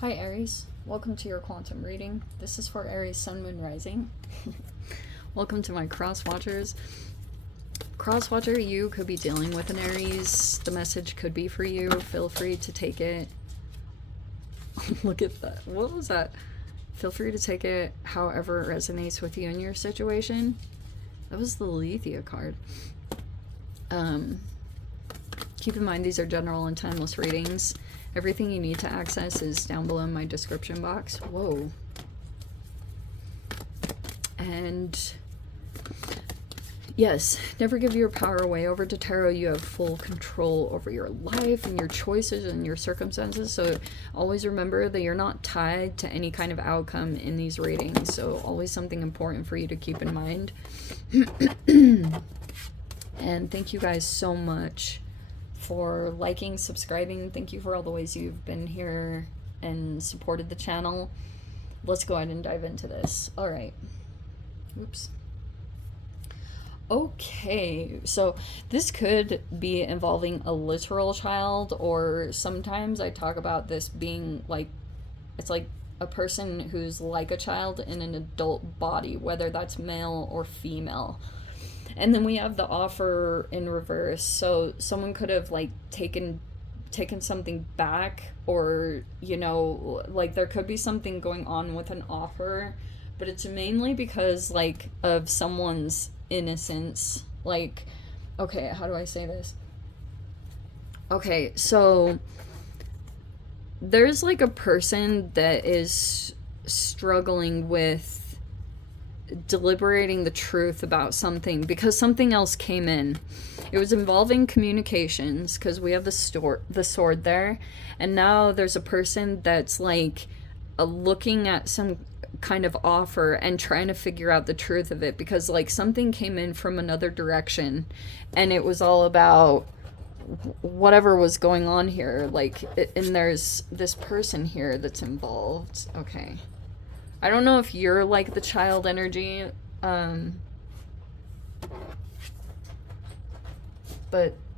Hi Aries, welcome to your quantum reading. This is for Aries Sun, Moon, Rising. Welcome to my cross watchers. Cross watcher, you could be dealing with an Aries. The message could be for you. Feel free to take it. Look at that. What was that? Feel free to take it however it resonates with you in your situation. That was the Leah card. Keep in mind these are general and timeless readings. Everything you need to access is down below in my description box. Whoa. And yes, never give your power away. Over to tarot, you have full control over your life and your choices and your circumstances. So always remember that you're not tied to any kind of outcome in these readings. So always something important for you to keep in mind. And thank you guys so much for liking, subscribing. Thank you for all the ways you've been here and supported the channel. Let's go ahead and dive into this. All right. Oops. Okay, so this could be involving a literal child, or sometimes I talk about this being like, it's like a person who's like a child in an adult body, whether that's male or female. And then we have the offer in reverse. So someone could have like taken something back, or, you know, like there could be something going on with an offer, but it's mainly because like of someone's innocence. Like, okay, how do I say this? Okay, so there's like a person that is struggling with deliberating the truth about something because something else came in. It was involving communications because we have the sword there, and now there's a person that's like looking at some kind of offer and trying to figure out the truth of it, because like something came in from another direction and it was all about whatever was going on here, like, and there's this person here that's involved. Okay, I don't know if you're like the child energy, but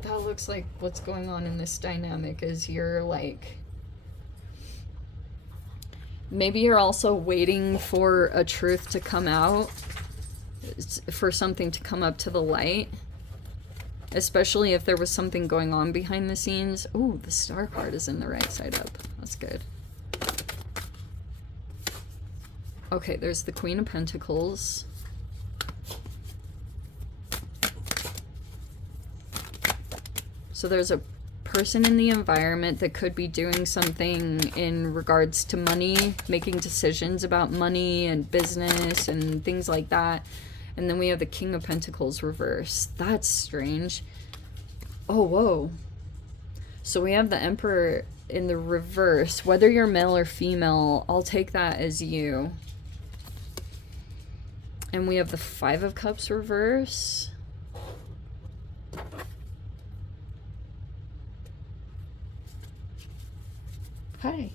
that looks like what's going on in this dynamic is you're like, maybe you're also waiting for a truth to come out, for something to come up to the light, especially if there was something going on behind the scenes. Ooh, the star card is in the right side up. That's good. Okay, there's the Queen of Pentacles. So there's a person in the environment that could be doing something in regards to money, making decisions about money and business and things like that. And then we have the King of Pentacles reverse. That's strange. Oh, whoa. So we have the Emperor in the reverse. Whether you're male or female, I'll take that as you. And we have the Five of Cups reverse. Hi.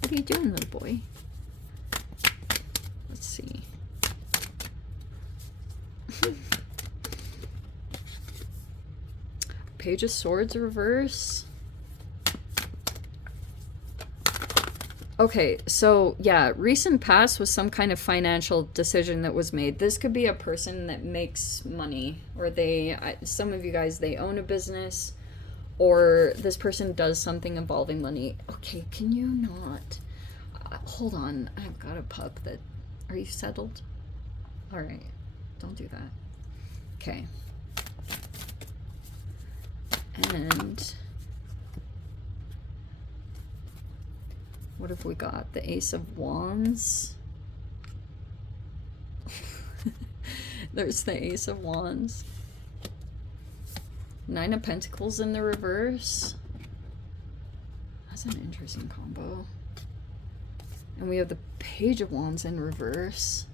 What are you doing, little boy? Let's see. Page of Swords reverse. Okay, so yeah, recent past was some kind of financial decision that was made. This could be a person that makes money, or some of you guys, they own a business, or this person does something involving money. Okay, can you not? Hold on, I've got a pup that... Are you settled? All right, don't do that. Okay. And... what have we got? The Ace of Wands. There's the Ace of Wands. Nine of Pentacles in the reverse. That's an interesting combo. And we have the Page of Wands in reverse.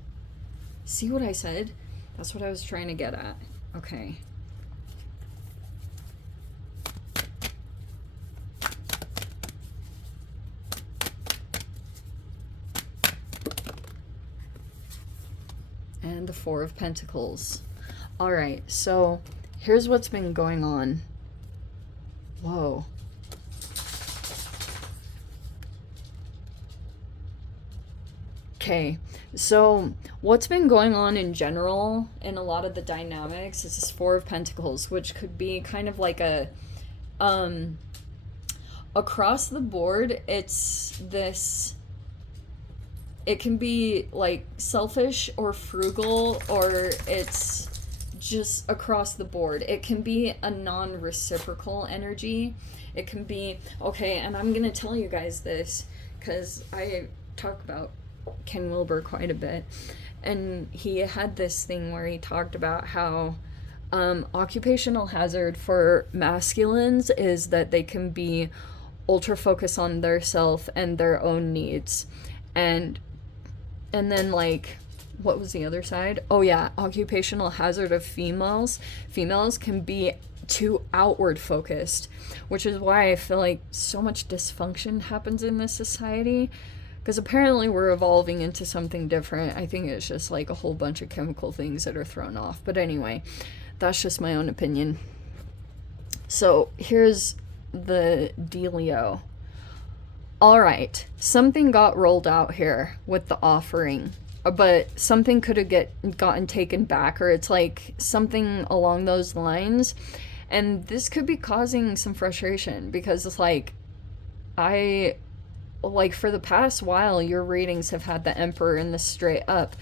See what I said? That's what I was trying to get at. Okay. And the Four of Pentacles. All right, so here's what's been going on. Whoa. Okay, so what's been going on in general in a lot of the dynamics is this Four of Pentacles, which could be kind of like a um across the board. It's this, it can be like selfish or frugal, or it's just across the board. It can be a non-reciprocal energy. It can be, okay, and I'm gonna tell you guys this because I talk about Ken Wilber quite a bit, and he had this thing where he talked about how occupational hazard for masculines is that they can be ultra focused on their self and their own needs, and then like, what was the other side? Oh yeah, occupational hazard of females can be too outward focused, which is why I feel like so much dysfunction happens in this society, because apparently we're evolving into something different. I think it's just like a whole bunch of chemical things that are thrown off, but anyway, that's just my own opinion. So here's the dealio. All right, something got rolled out here with the offering, but something could have gotten taken back, or it's like something along those lines, and this could be causing some frustration, because it's like, I like, for the past while your readings have had the Emperor and the straight up,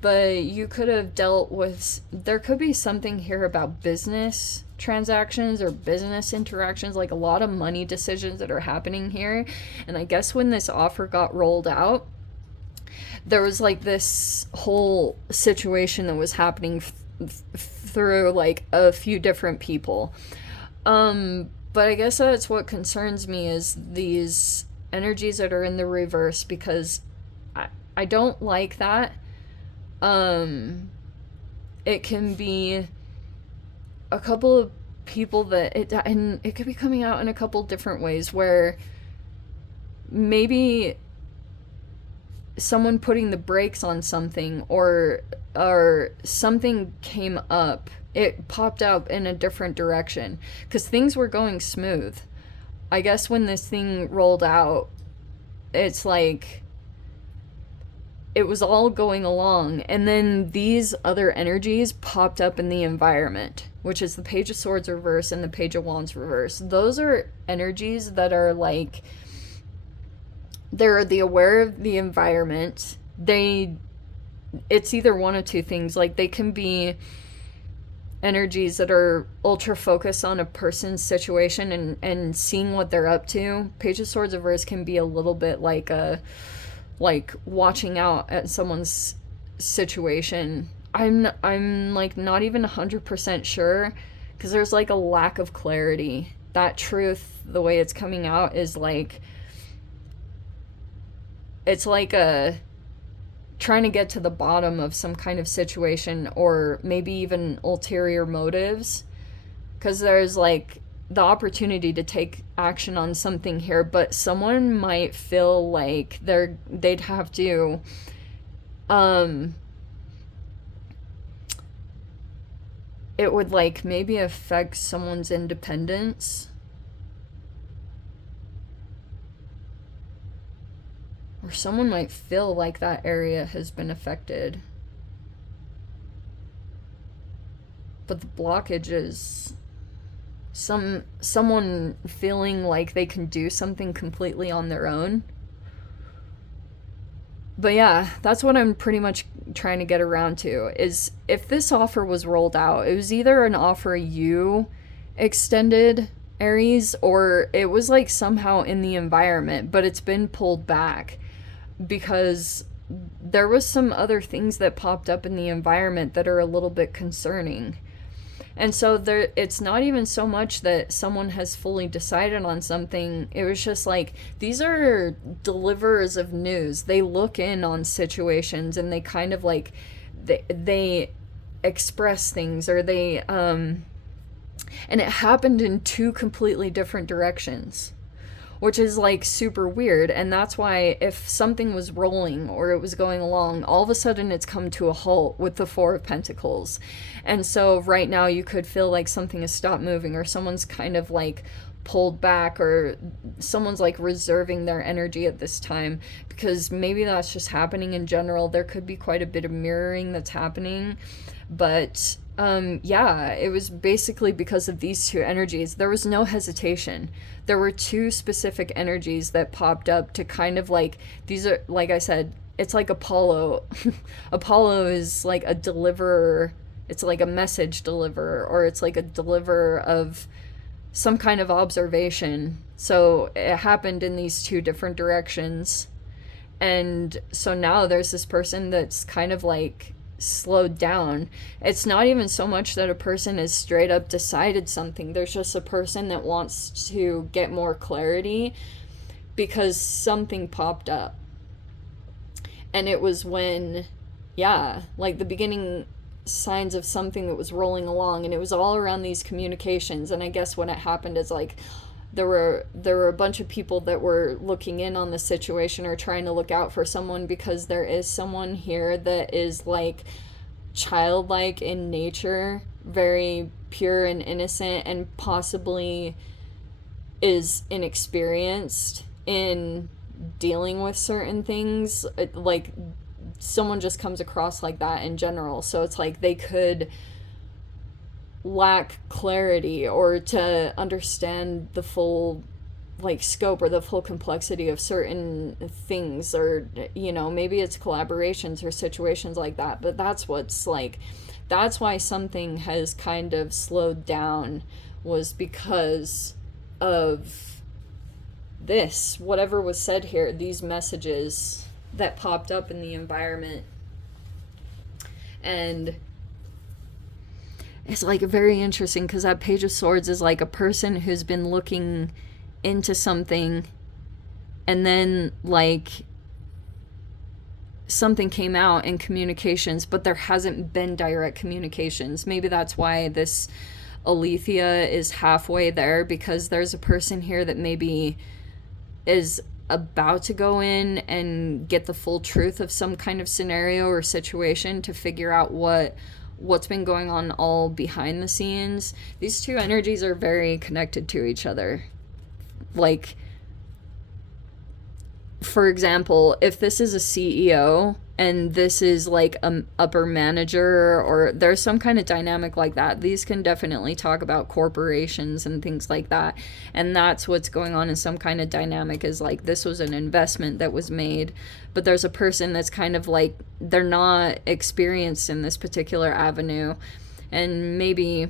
but you could have dealt with, there could be something here about business transactions or business interactions, like a lot of money decisions that are happening here. And I guess when this offer got rolled out, there was like this whole situation that was happening through like a few different people. But I guess that's what concerns me, is these energies that are in the reverse, because I don't like that. It can be a couple of people and it could be coming out in a couple different ways, where maybe someone putting the brakes on something, or something came up, it popped up in a different direction, because things were going smooth. I guess when this thing rolled out, it's like it was all going along, and then these other energies popped up in the environment, which is the Page of Swords reverse and the Page of Wands reverse. Those are energies that are like, they're the aware of the environment. It's either one of two things. Like, they can be energies that are ultra focused on a person's situation and seeing what they're up to. Page of Swords reverse can be a little bit like watching out at someone's situation. I'm like not even 100% sure, because there's like a lack of clarity. That truth, the way it's coming out, is like, it's like a trying to get to the bottom of some kind of situation, or maybe even ulterior motives, because there's like the opportunity to take action on something here, but someone might feel like they'd have to it would like maybe affect someone's independence, or someone might feel like that area has been affected. But the blockage is someone feeling like they can do something completely on their own. But yeah, that's what I'm pretty much trying to get around to, is if this offer was rolled out, it was either an offer you extended, Aries, or it was like somehow in the environment, but it's been pulled back because there was some other things that popped up in the environment that are a little bit concerning. And so it's not even so much that someone has fully decided on something. It was just like, these are deliverers of news. They look in on situations and they kind of like, they express things, or they, and it happened in two completely different directions, which is like super weird. And that's why if something was rolling or it was going along, all of a sudden it's come to a halt with the Four of Pentacles. And so right now you could feel like something has stopped moving, or someone's kind of like pulled back, or someone's like reserving their energy at this time, because maybe that's just happening in general. There could be quite a bit of mirroring that's happening, but yeah, it was basically because of these two energies. There was no hesitation. There were two specific energies that popped up to kind of like, these are, like I said, it's like Apollo. Apollo is like a deliverer. It's like a message deliverer, or it's like a deliverer of some kind of observation. So it happened in these two different directions. And so now there's this person that's kind of like slowed down. It's not even so much that a person has straight up decided something. There's just a person that wants to get more clarity because something popped up. And it was when, yeah, like the beginning signs of something that was rolling along, and it was all around these communications. And I guess when it happened is like there were a bunch of people that were looking in on the situation or trying to look out for someone, because there is someone here that is like childlike in nature, very pure and innocent, and possibly is inexperienced in dealing with certain things. Like someone just comes across like that in general. So it's like they could lack clarity or to understand the full like scope or the full complexity of certain things, or you know, maybe it's collaborations or situations like that. But that's what's like, that's why something has kind of slowed down, was because of this, whatever was said here, these messages that popped up in the environment. And it's like very interesting because that Page of Swords is like a person who's been looking into something, and then like something came out in communications, but there hasn't been direct communications. Maybe that's why this Alethea is halfway there, because there's a person here that maybe is about to go in and get the full truth of some kind of scenario or situation to figure out what's been going on all behind the scenes. These two energies are very connected to each other. Like, for example, if this is a CEO and this is like an upper manager, or there's some kind of dynamic like that, these can definitely talk about corporations and things like that. And that's what's going on in some kind of dynamic, is like this was an investment that was made, but there's a person that's kind of like, they're not experienced in this particular avenue, and maybe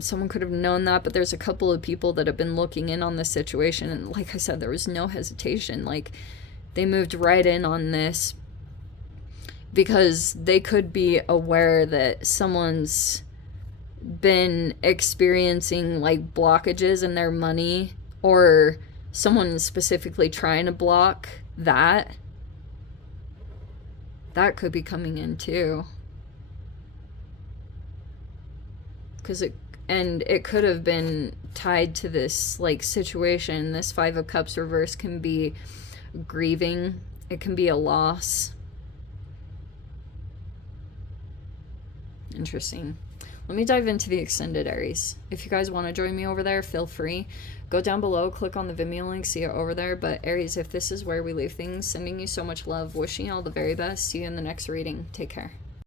someone could have known that, but there's a couple of people that have been looking in on this situation, and like I said, there was no hesitation. Like, they moved right in on this because they could be aware that someone's been experiencing like blockages in their money, or someone specifically trying to block that could be coming in too. Because it could have been tied to this like situation. This Five of Cups reverse can be grieving. It can be a loss. Interesting. Let me dive into the extended Aries. If you guys want to join me over there, feel free. Go down below, click on the Vimeo link, see it over there. But Aries, if this is where we leave things, sending you so much love, wishing you all the very best. See you in the next reading. Take care.